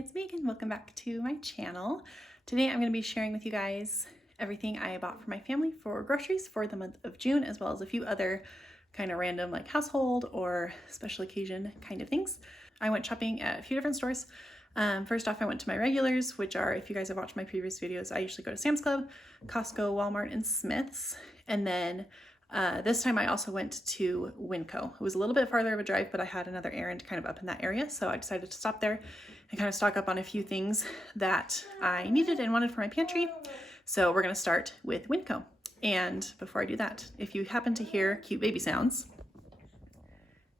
it's Megan. Welcome back to my channel. Today I'm going to be sharing with you guys everything I bought for my family for groceries for the month of June, as well as a few other kind of random like household or special occasion kind of things. I went shopping at a few different stores. First off, I went to my regulars, which are, if you guys have watched my previous videos, I usually go to Sam's Club, Costco, Walmart, and Smith's. And then this time I also went to Winco. It was a little bit farther of a drive, but I had another errand kind of up in that area. So I decided to stop there and kind of stock up on a few things that I needed and wanted for my pantry. So we're gonna start with Winco. And before I do that, if you happen to hear cute baby sounds,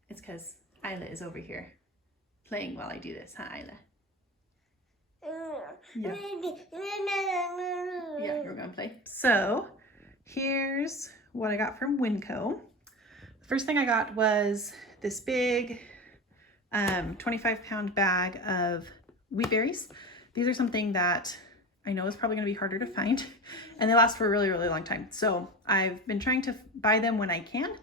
it's because Isla is over here playing while I do this, huh, Isla? Yeah. Yeah, we're gonna play. So here's what I got from Winco. The first thing I got was this big 25-pound bag of wheat berries. These are something that I know is probably going to be harder to find, and they last for a really long time. So I've been trying to buy them when I can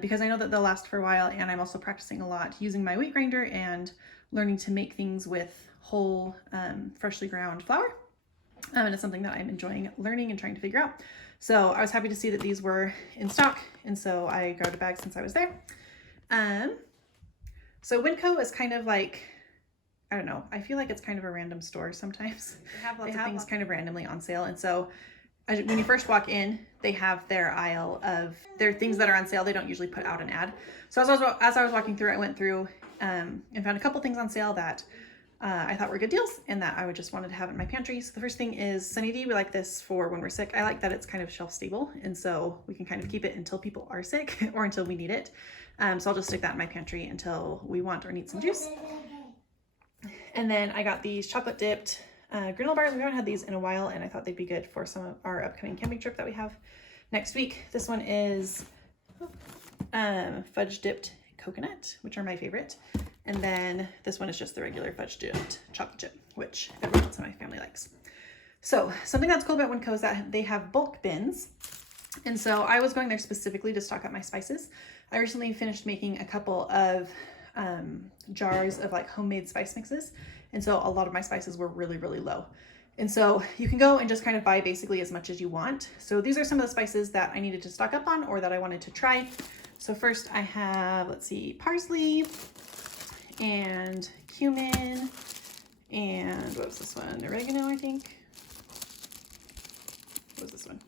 because I know that they'll last for a while, and I'm also practicing a lot using my wheat grinder and learning to make things with whole freshly ground flour. And it's something that I'm enjoying learning and trying to figure out. So I was happy to see that these were in stock, and so I grabbed a bag since I was there. So Winco is kind of like, I don't know, I feel like it's kind of a random store sometimes. They have lots of things kind of randomly on sale, and so when you first walk in, they have their aisle of their things that are on sale. They don't usually put out an ad. So as I was walking through, I went through and found a couple things on sale that I thought were good deals and that I would just wanted to have in my pantry. So the first thing is Sunny D. We like this for when we're sick. I like that it's kind of shelf stable, and so we can kind of keep it until people are sick or until we need it. So I'll just stick that in my pantry until we want or need some juice. And then I got these chocolate dipped granola bars. We haven't had these in a while, and I thought they'd be good for some of our upcoming camping trip that we have next week. This one is fudge dipped coconut, which are my favorite. And then this one is just the regular fudge dipped chocolate chip, which everyone else in my family likes. So something that's cool about Winco is that they have bulk bins. And so I was going there specifically to stock up my spices. I recently finished making a couple of jars of like homemade spice mixes. And so a lot of my spices were really low. And so you can go and just kind of buy basically as much as you want. So these are some of the spices that I needed to stock up on or that I wanted to try. So first I have, let's see, parsley and cumin and what was this one? Oregano, I think. What was this one?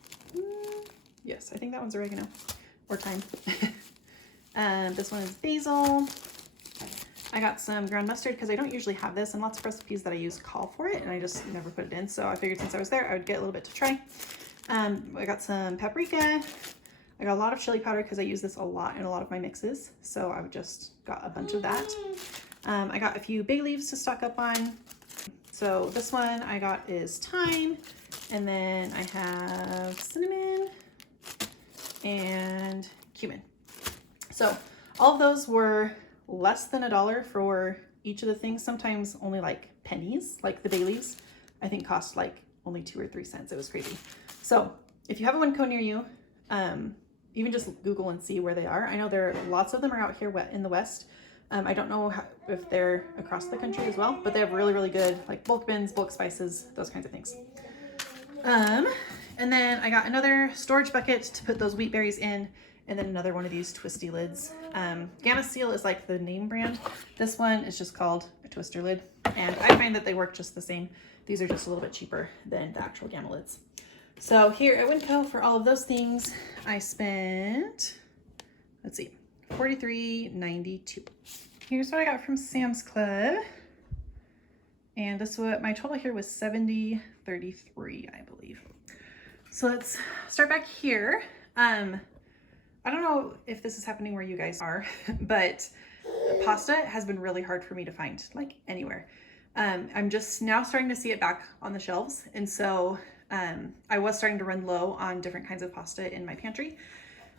Yes, I think that one's oregano or thyme. This one is basil. I got some ground mustard because I don't usually have this, and lots of recipes that I use call for it, and I just never put it in. So I figured since I was there, I would get a little bit to try. I got some paprika. I got a lot of chili powder because I use this a lot in a lot of my mixes. So I just got a bunch of that. I got a few bay leaves to stock up on. So this one I got is thyme, and then I have cinnamon and cumin. So all of those were less than $1 for each of the things, sometimes only like pennies. Like the bay leaves I think cost like only 2 or 3 cents. It was crazy. So if you have a Winco near you, even just Google and see where they are. I know there are lots of them are out here in the West. I don't know if they're across the country as well, but they have really good like bulk bins, bulk spices, those kinds of things. And then I got another storage bucket to put those wheat berries in, and then another one of these twisty lids. Gamma Seal is like the name brand. This one is just called a twister lid, and I find that they work just the same. These are just a little bit cheaper than the actual Gamma lids. So here at Winco, for all of those things, I spent, let's see, $43.92. Here's what I got from Sam's Club. And this what my total here was $70.33, I believe. So let's start back here. I don't know if this is happening where you guys are, but pasta has been really hard for me to find, like anywhere. I'm just now starting to see it back on the shelves. And so I was starting to run low on different kinds of pasta in my pantry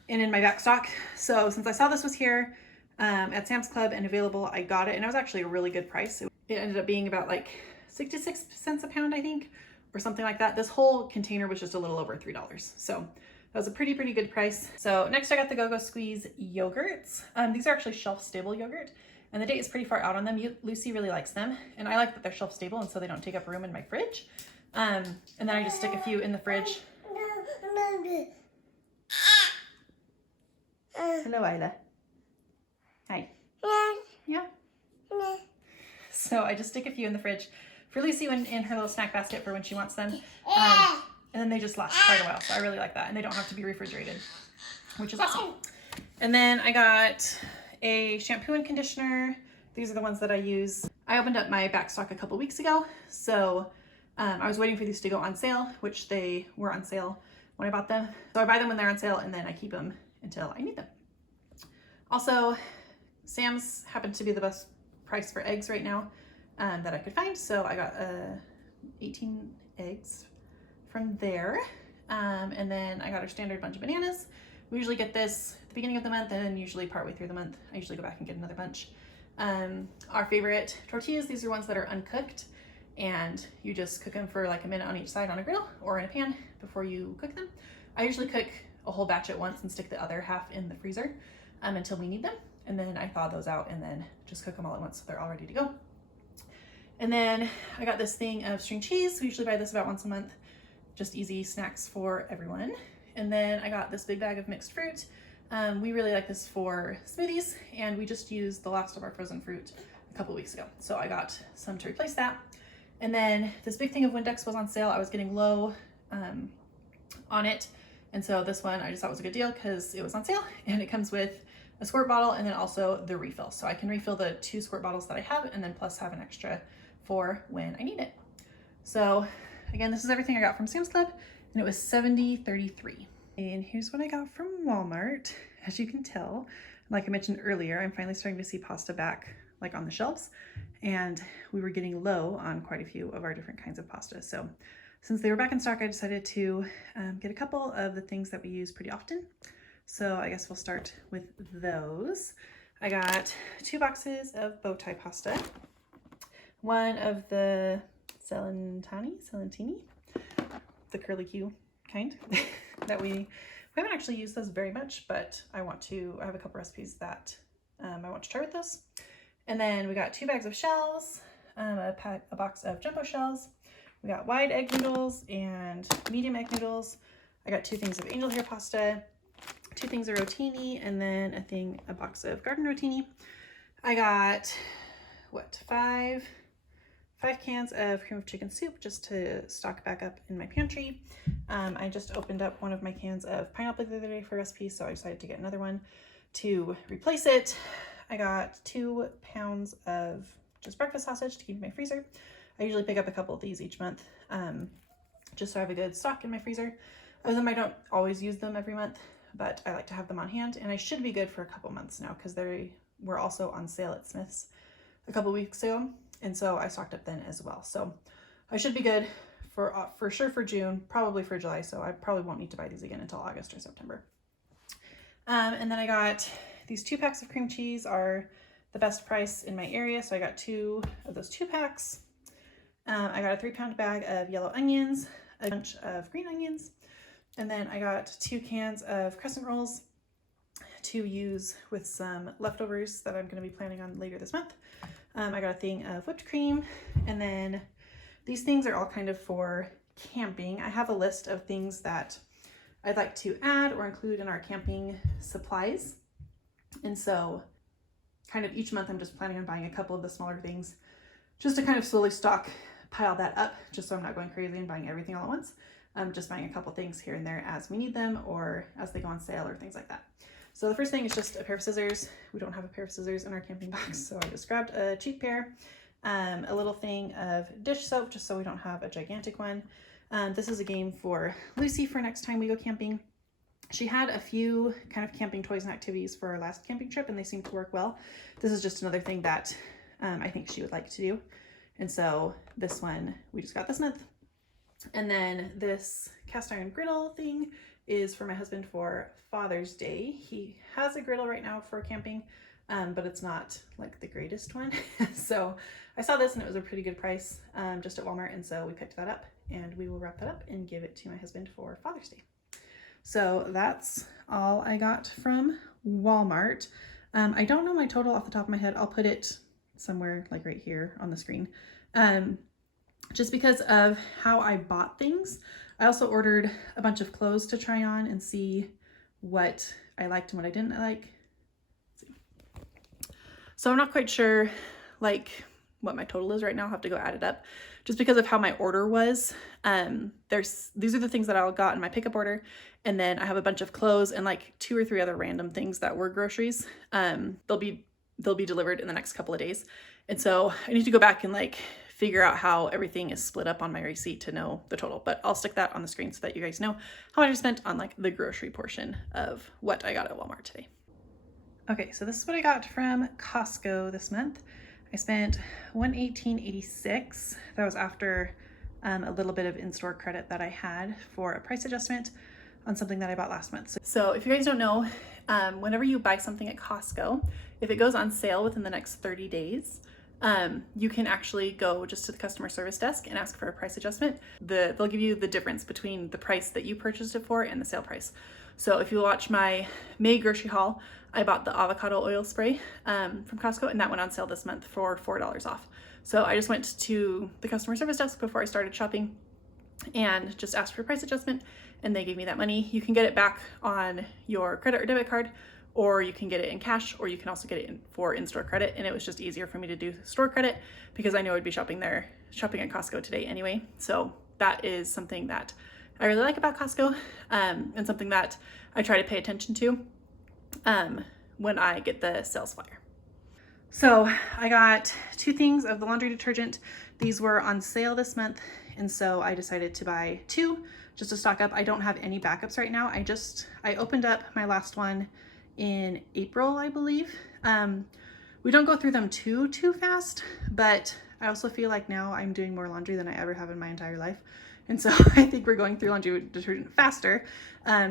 and in my back stock. So since I saw this was here at Sam's Club and available, I got it, and it was actually a really good price. It ended up being about like 66 cents a pound, I think, or something like that. This whole container was just a little over $3. So that was a pretty good price. So next I got the Go-Go Squeeze yogurts. These are actually shelf stable yogurt, and the date is pretty far out on them. Lucy really likes them, and I like that they're shelf stable and so they don't take up room in my fridge. And then I just stick a few in the fridge. Hello, Isla. Hi. Yeah. So I just stick a few in the fridge for Lucy in her little snack basket for when she wants them. And then they just last quite a while, so I really like that. And they don't have to be refrigerated, which is awesome. And then I got a shampoo and conditioner. These are the ones that I use. I opened up my back stock a couple weeks ago, so I was waiting for these to go on sale, which they were on sale when I bought them. So I buy them when they're on sale, and then I keep them until I need them. Also, Sam's happened to be the best price for eggs right now that I could find, so I got 18 eggs from there. And then I got our standard bunch of bananas. We usually get this at the beginning of the month, and then usually partway through the month I usually go back and get another bunch. Our favorite tortillas, these are ones that are uncooked, and you just cook them for like a minute on each side on a griddle or in a pan before you cook them. I usually cook a whole batch at once and stick the other half in the freezer until we need them, and then I thaw those out and then just cook them all at once so they're all ready to go. And then I got this thing of string cheese. We usually buy this about once a month. Just easy snacks for everyone. And then I got this big bag of mixed fruit. We really like this for smoothies, and we just used the last of our frozen fruit a couple weeks ago. So I got some to replace that. And then this big thing of Windex was on sale. I was getting low on it. And so this one I just thought was a good deal because it was on sale, and it comes with a squirt bottle and then also the refill. So I can refill the 2 squirt bottles that I have and then plus have an extra for when I need it. So again, this is everything I got from Sam's Club, and it was $70.33. And here's what I got from Walmart. As you can tell, like I mentioned earlier, I'm finally starting to see pasta back like on the shelves, and we were getting low on quite a few of our different kinds of pasta. So since they were back in stock, I decided to get a couple of the things that we use pretty often. So I guess we'll start with those. I got 2 boxes of bow tie pasta, one of the Celentini, the curly Q kind that we haven't actually used those very much, but I have a couple recipes that I want to try with those. And then we got 2 bags of shells, a box of jumbo shells. We got wide egg noodles and medium egg noodles. I got 2 things of angel hair pasta, 2 things of rotini, and then a box of garden rotini. I got, five cans of cream of chicken soup just to stock back up in my pantry. I just opened up one of my cans of pineapple the other day for a recipe, so I decided to get another one to replace it. I got 2 pounds of just breakfast sausage to keep in my freezer. I usually pick up a couple of these each month, just so I have a good stock in my freezer. Of them, I don't always use them every month, but I like to have them on hand, and I should be good for a couple months now because they were also on sale at Smith's a couple weeks ago, and so I stocked up then as well. So I should be good for sure for June, probably for July, so I probably won't need to buy these again until August or September. And then I got these 2 packs of cream cheese are the best price in my area, so I got 2 of those 2 packs. I got a 3-pound bag of yellow onions, a bunch of green onions, and then I got 2 cans of crescent rolls to use with some leftovers that I'm going to be planning on later this month. I got a thing of whipped cream, and then these things are all kind of for camping. I have a list of things that I'd like to add or include in our camping supplies, and so kind of each month I'm just planning on buying a couple of the smaller things just to kind of slowly pile that up, just so I'm not going crazy and buying everything all at once. Just buying a couple things here and there as we need them or as they go on sale or things like that. So the first thing is just a pair of scissors. We don't have a pair of scissors in our camping box, so I just grabbed a cheap pair. A little thing of dish soap, just so we don't have a gigantic one. This is a game for Lucy for next time we go camping. She had a few kind of camping toys and activities for our last camping trip, and they seemed to work well. This is just another thing that I think she would like to do. And so this one we just got this month. And then this cast iron griddle thing is for my husband for Father's Day. He has a griddle right now for camping, but it's not like the greatest one. So I saw this and it was a pretty good price just at Walmart. And so we picked that up, and we will wrap that up and give it to my husband for Father's Day. So that's all I got from Walmart. I don't know my total off the top of my head. I'll put it somewhere like right here on the screen. Just because of how I bought things. I also ordered a bunch of clothes to try on and see what I liked and what I didn't like. So I'm not quite sure like what my total is right now. I'll have to go add it up just because of how my order was. These are the things that I got in my pickup order. And then I have a bunch of clothes and like 2 or 3 other random things that were groceries. They'll be delivered in the next couple of days. And so I need to go back and like figure out how everything is split up on my receipt to know the total, but I'll stick that on the screen so that you guys know how much I spent on like the grocery portion of what I got at Walmart today. Okay, so this is what I got from Costco this month. I spent $118.86. That was after a little bit of in-store credit that I had for a price adjustment on something that I bought last month. So if you guys don't know, whenever you buy something at Costco, if it goes on sale within the next 30 days, you can actually go just to the customer service desk and ask for a price adjustment. They'll give you the difference between the price that you purchased it for and the sale price. So if you watch my May grocery haul, I bought the avocado oil spray from Costco, and that went on sale this month for $4 off. So I just went to the customer service desk before I started shopping and just asked for a price adjustment, and they gave me that money. You can get it back on your credit or debit card, or you can get it in cash, or you can also get it for in-store credit. And it was just easier for me to do store credit because I knew I'd be shopping at Costco today anyway. So that is something that I really like about Costco, and something that I try to pay attention to when I get the sales flyer. So I got 2 things of the laundry detergent. These were on sale this month, and so I decided to buy 2 just to stock up. I don't have any backups right now. I opened up my last one in April, I believe. We don't go through them too fast, but I also feel like now I'm doing more laundry than I ever have in my entire life. And so I think we're going through laundry detergent faster,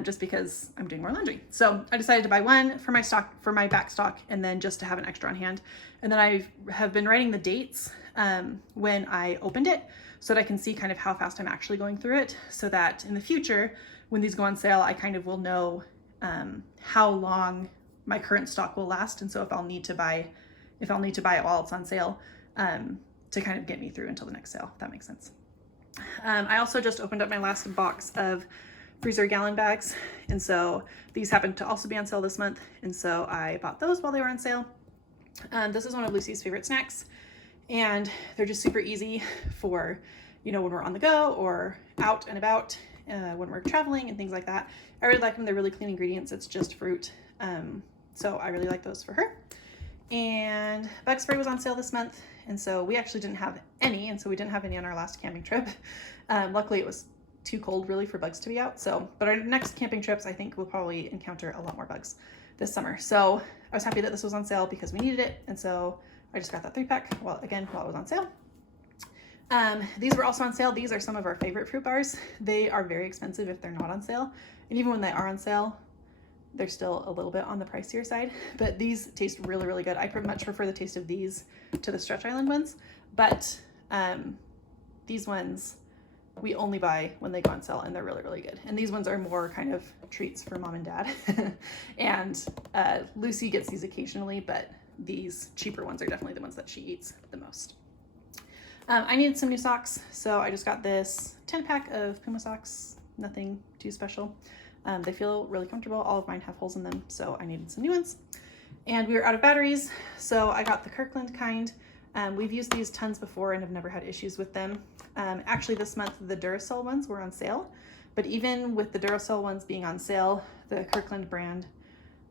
just because I'm doing more laundry. So I decided to buy 1 for my back stock, and then just to have an extra on hand. And then I have been writing the dates when I opened it so that I can see kind of how fast I'm actually going through it, so that in the future, when these go on sale, I kind of will know how long my current stock will last. And so if I'll need to buy it while it's on sale, to kind of get me through until the next sale, if that makes sense. I also just opened up my last box of freezer gallon bags, and so these happened to also be on sale this month, and so I bought those while they were on sale. This is one of Lucy's favorite snacks, and they're just super easy for, when we're on the go or out and about, when we're traveling and things like that. I really like them. They're really clean ingredients. It's just fruit, so I really like those for her. And bug spray was on sale this month, and so we actually didn't have any, and so we didn't have any on our last camping trip. Luckily, it was too cold really for bugs to be out. But our next camping trips, I think we'll probably encounter a lot more bugs this summer. So I was happy that this was on sale because we needed it, and so I just got that 3-pack while it was on sale. These were also on sale. These are some of our favorite fruit bars. They are very expensive if they're not on sale, and even when they are on sale, they're still a little bit on the pricier side, but these taste really, really good. I much prefer the taste of these to the Stretch Island ones, but these ones we only buy when they go on sale, and they're really, really good. And these ones are more kind of treats for mom and dad. And Lucy gets these occasionally, but these cheaper ones are definitely the ones that she eats the most. I needed some new socks, so I just got this 10-pack of Puma socks. Nothing too special. They feel really comfortable. All of mine have holes in them, so I needed some new ones. And we were out of batteries, so I got the Kirkland kind. We've used these tons before and have never had issues with them. Actually, this month, the Duracell ones were on sale, but even with the Duracell ones being on sale, the Kirkland brand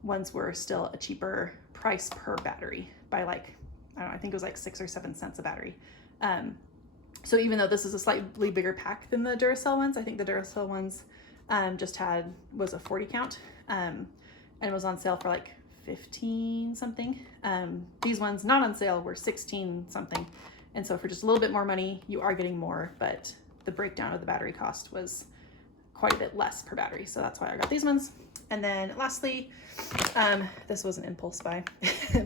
ones were still a cheaper price per battery by I think it was like 6 or 7 cents a battery. So even though this is a slightly bigger pack than the Duracell ones, I think the Duracell ones was a 40 count, and was on sale for like 15 something. These ones not on sale were 16 something. And so for just a little bit more money, you are getting more, but the breakdown of the battery cost was quite a bit less per battery. So that's why I got these ones. And then lastly, this was an impulse buy,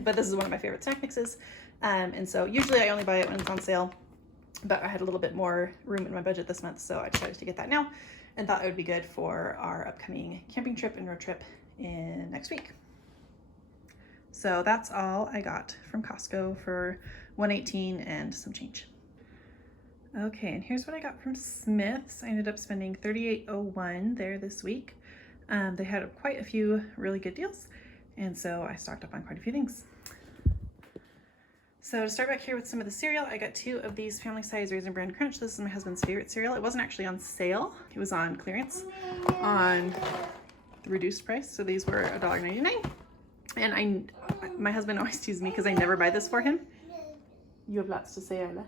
but this is one of my favorite snack mixes. And so usually I only buy it when it's on sale, but I had a little bit more room in my budget this month, so I decided to get that now and thought it would be good for our upcoming camping trip and road trip in next week. So that's all I got from Costco for $118 and some change. Okay, and here's what I got from Smith's. I ended up spending $38.01 there this week. They had quite a few really good deals, and so I stocked up on quite a few things. So to start back here with some of the cereal, I got 2 of these family size Raisin Bran Crunch. This is my husband's favorite cereal. It wasn't actually on sale. It was on clearance on the reduced price. So these were $1.99. And my husband always teases me because I never buy this for him. You have lots to say, Isla.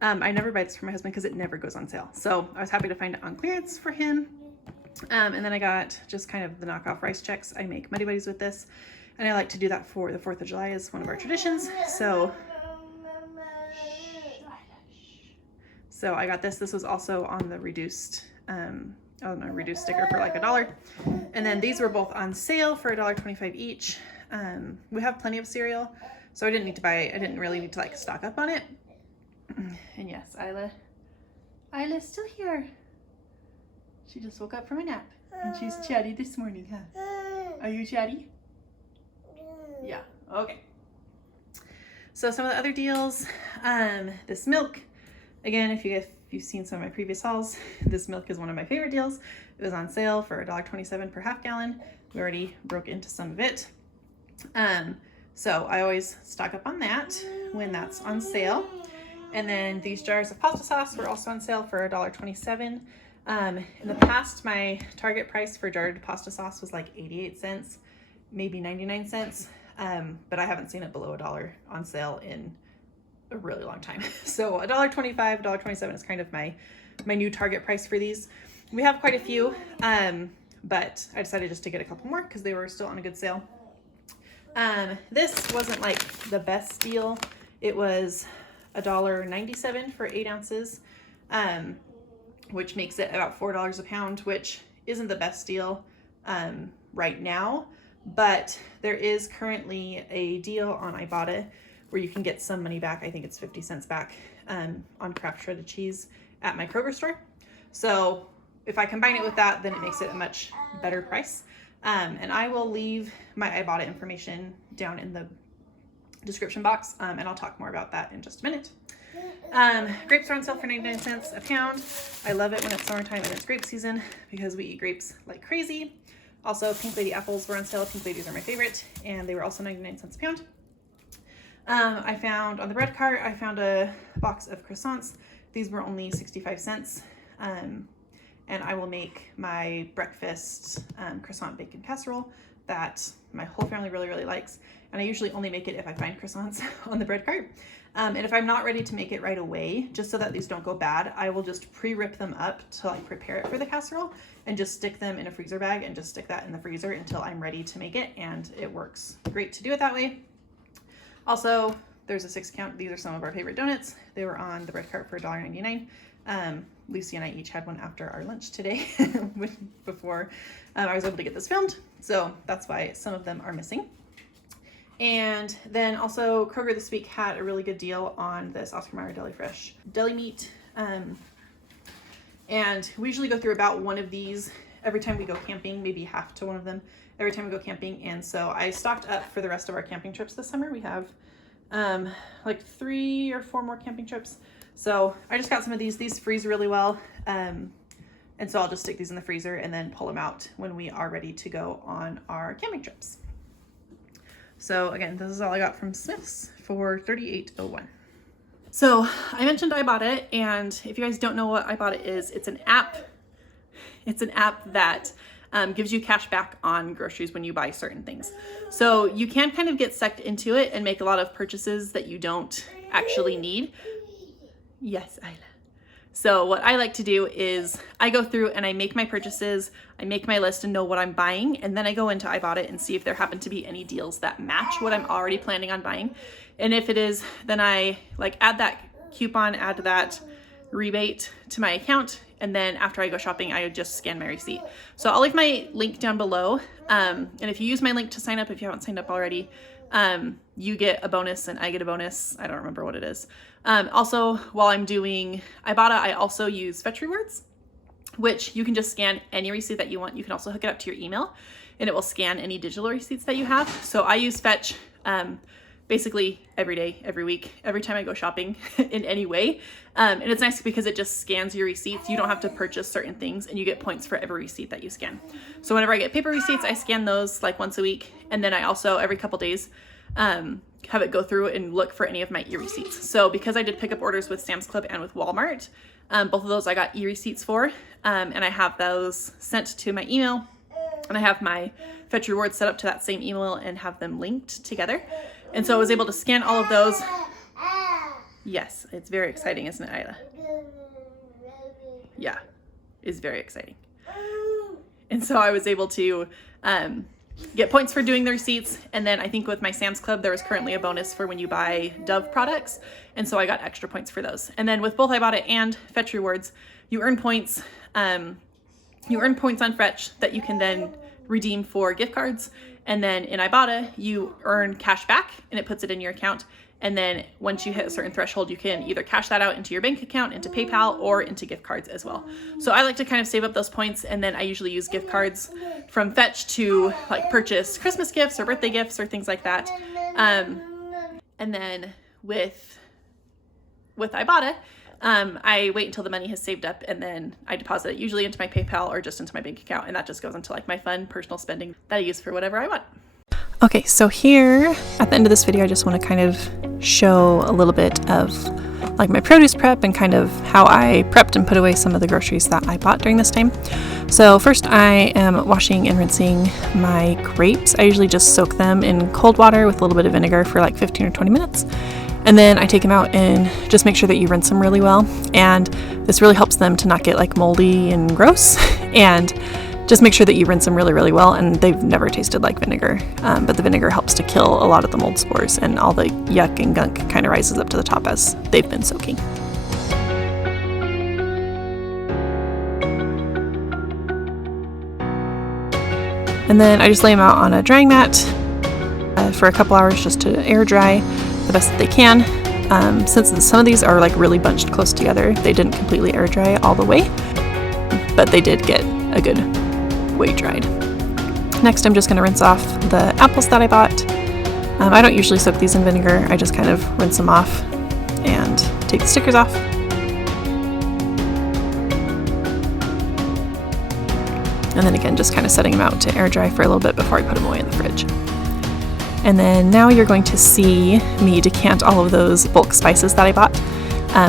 I never buy this for my husband because it never goes on sale. So I was happy to find it on clearance for him. And then I got just kind of the knockoff rice checks. I make Muddy Buddies with this. And I like to do that for the 4th of July as one of our traditions. So I got this. This was also on the reduced, reduced sticker for like $1. And then these were both on sale for $1.25 each. We have plenty of cereal, so I didn't really need to like stock up on it. And yes, Isla's still here. She just woke up from a nap and she's chatty this morning, huh? Are you chatty? Yeah, okay. So some of the other deals, this milk, again, if you've seen some of my previous hauls, this milk is one of my favorite deals. It was on sale for $1.27 per half gallon. We already broke into some of it. So I always stock up on that when that's on sale. And then these jars of pasta sauce were also on sale for $1.27. In the past, my target price for jarred pasta sauce was like 88 cents, maybe 99 cents. But I haven't seen it below $1 on sale in a really long time. So $1.25, $1.27 is kind of my new target price for these. We have quite a few, but I decided just to get a couple more because they were still on a good sale. This wasn't like the best deal. It was $1.97 for 8 ounces, which makes it about $4 a pound, which isn't the best deal right now. But there is currently a deal on Ibotta where you can get some money back. I think it's 50 cents back on Kraft shredded cheese at my Kroger store. So if I combine it with that, then it makes it a much better price. And I will leave my Ibotta information down in the description box, and I'll talk more about that in just a minute. Grapes are on sale for 99 cents a pound. I love it when it's summertime and it's grape season because we eat grapes like crazy. Also, Pink Lady apples were on sale. Pink Ladies are my favorite, and they were also 99 cents a pound. I found on the bread cart, I found a box of croissants. These were only 65 cents. And I will make my breakfast croissant bacon casserole that my whole family really, really likes. And I usually only make it if I find croissants on the bread cart. And if I'm not ready to make it right away, just so that these don't go bad, I will just pre-rip them up to like prepare it for the casserole and just stick them in a freezer bag and just stick that in the freezer until I'm ready to make it. And it works great to do it that way. Also, there's a 6 count. These are some of our favorite donuts. They were on the bread cart for $1.99. Lucy and I each had one after our lunch today before I was able to get this filmed. So that's why some of them are missing. And then also Kroger this week had a really good deal on this Oscar Mayer Deli Fresh deli meat. And we usually go through about one of these every time we go camping, maybe half to one of them every time we go camping. And so I stocked up for the rest of our camping trips this summer. We have like 3 or 4 more camping trips. So I just got some of these. These freeze really well. And so I'll just stick these in the freezer and then pull them out when we are ready to go on our camping trips. So again, this is all I got from Smith's for $38.01. So I mentioned Ibotta, and if you guys don't know what Ibotta is, it's an app. It's an app that gives you cash back on groceries when you buy certain things. So you can kind of get sucked into it and make a lot of purchases that you don't actually need. Yes, Isla. So what I like to do is I go through and I make my purchases, I make my list and know what I'm buying, and then I go into Ibotta and see if there happen to be any deals that match what I'm already planning on buying. And if it is, then I like add that coupon, add that rebate to my account, and then after I go shopping, I just scan my receipt. So I'll leave my link down below, and if you use my link to sign up, if you haven't signed up already, you get a bonus and I get a bonus. I don't remember what it is. Also, while I'm doing Ibotta, I also use Fetch Rewards, which you can just scan any receipt that you want. You can also hook it up to your email. and it will scan any digital receipts that you have. So I use Fetch basically every day, every week, every time I go shopping in any way. And it's nice because it just scans your receipts. You don't have to purchase certain things, and you get points for every receipt that you scan. So whenever I get paper receipts, I scan those like once a week. And then I also, every couple days, have it go through and look for any of my e-receipts. So because I did pickup orders with Sam's Club and with Walmart, both of those I got e-receipts for, and I have those sent to my email, and I have my Fetch Rewards set up to that same email and have them linked together. And so I was able to scan all of those. Yes, it's very exciting, isn't it, Isla? Yeah, it's very exciting. And so I was able to get points for doing the receipts. And then I think with my Sam's Club, there was currently a bonus for when you buy Dove products. And so I got extra points for those. And then with both iBought and Fetch Rewards, you earn points. You earn points on Fetch that you can then redeem for gift cards. And then in Ibotta, you earn cash back, and it puts it in your account. And then once you hit a certain threshold, you can either cash that out into your bank account, into PayPal, or into gift cards as well. So I like to kind of save up those points, and then I usually use gift cards from Fetch to like purchase Christmas gifts or birthday gifts or things like that. And then with Ibotta, I wait until the money has saved up, and then I deposit it usually into my PayPal or just into my bank account, and that just goes into like my fun personal spending that I use for whatever I want. Okay, so here at the end of this video, I just want to kind of show a little bit of like my produce prep and kind of how I prepped and put away some of the groceries that I bought during this time. So first I am washing and rinsing my grapes. I usually just soak them in cold water with a little bit of vinegar for like 15 or 20 minutes. And then I take them out and just make sure that you rinse them really well. And this really helps them to not get like moldy and gross. And just make sure that you rinse them really, really well. And they've never tasted like vinegar, but the vinegar helps to kill a lot of the mold spores, and all the yuck and gunk kind of rises up to the top as they've been soaking. And then I just lay them out on a drying mat for a couple hours just to air dry the best that they can. Since some of these are like really bunched close together, they didn't completely air dry all the way, but they did get a good way dried. Next, I'm just going to rinse off the apples that I bought. I don't usually soak these in vinegar. I just kind of rinse them off and take the stickers off. And then again, just kind of setting them out to air dry for a little bit before I put them away in the fridge. And then now you're going to see me decant all of those bulk spices that I bought.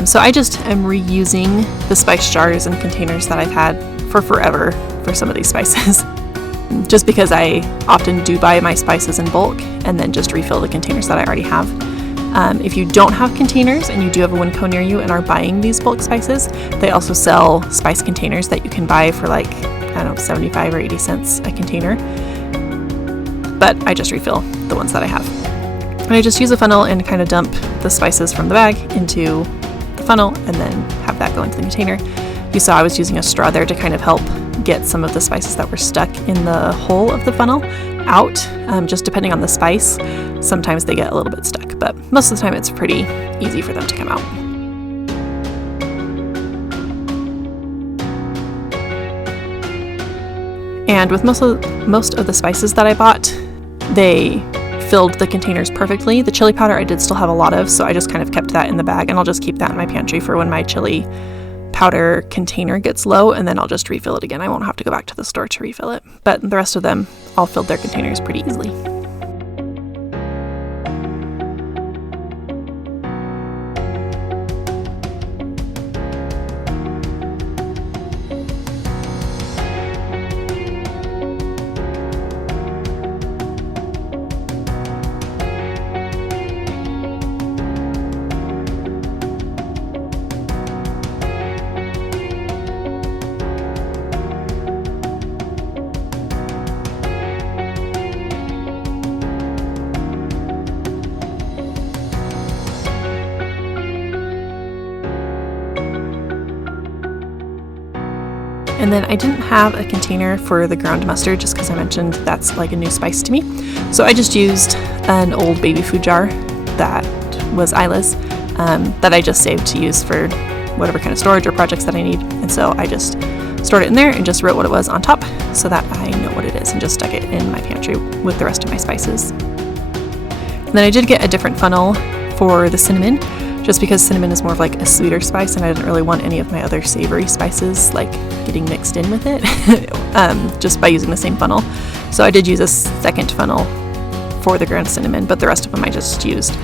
So I just am reusing the spice jars and containers that I've had for forever for some of these spices. Just because I often do buy my spices in bulk and then just refill the containers that I already have. If you don't have containers and you do have a Winco near you and are buying these bulk spices, they also sell spice containers that you can buy for like, I don't know, 75 or 80 cents a container. But I just refill the ones that I have. And I just use a funnel and kind of dump the spices from the bag into the funnel and then have that go into the container. You saw I was using a straw there to kind of help get some of the spices that were stuck in the hole of the funnel out, just depending on the spice. Sometimes they get a little bit stuck, but most of the time it's pretty easy for them to come out. And with most of the spices that I bought, they filled the containers perfectly. The chili powder I did still have a lot of, so I just kind of kept that in the bag, and I'll just keep that in my pantry for when my chili powder container gets low, and then I'll just refill it again. I won't have to go back to the store to refill it. But the rest of them all filled their containers pretty easily. And then I didn't have a container for the ground mustard just because I mentioned that's like a new spice to me. So I just used an old baby food jar that was Isla's that I just saved to use for whatever kind of storage or projects that I need. And so I just stored it in there and just wrote what it was on top so that I know what it is, and just stuck it in my pantry with the rest of my spices. And then I did get a different funnel for the cinnamon, just because cinnamon is more of like a sweeter spice and I didn't really want any of my other savory spices like getting mixed in with it just by using the same funnel. So I did use a second funnel for the ground cinnamon, but the rest of them I just used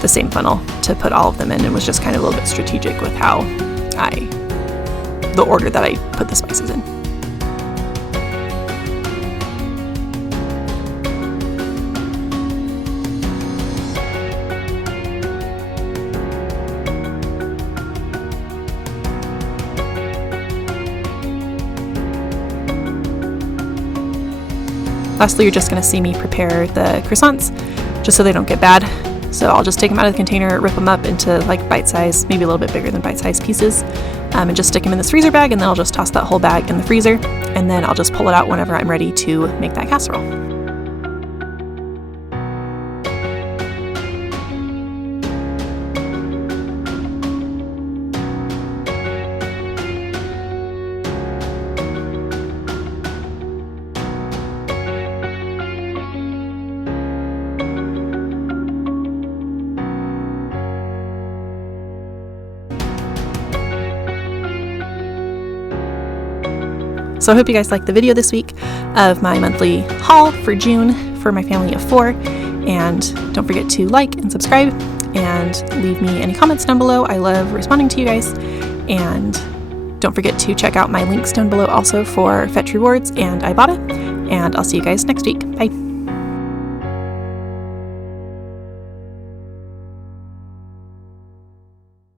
the same funnel to put all of them in, and was just kind of a little bit strategic with how the order that I put the spices in. Lastly, you're just going to see me prepare the croissants just so they don't get bad. So I'll just take them out of the container, rip them up into like bite-size, maybe a little bit bigger than bite-size pieces, and just stick them in this freezer bag, and then I'll just toss that whole bag in the freezer, and then I'll just pull it out whenever I'm ready to make that casserole. So I hope you guys liked the video this week of my monthly haul for June for my family of 4. And don't forget to like and subscribe and leave me any comments down below. I love responding to you guys. And don't forget to check out my links down below also for Fetch Rewards and Ibotta. And I'll see you guys next week. Bye.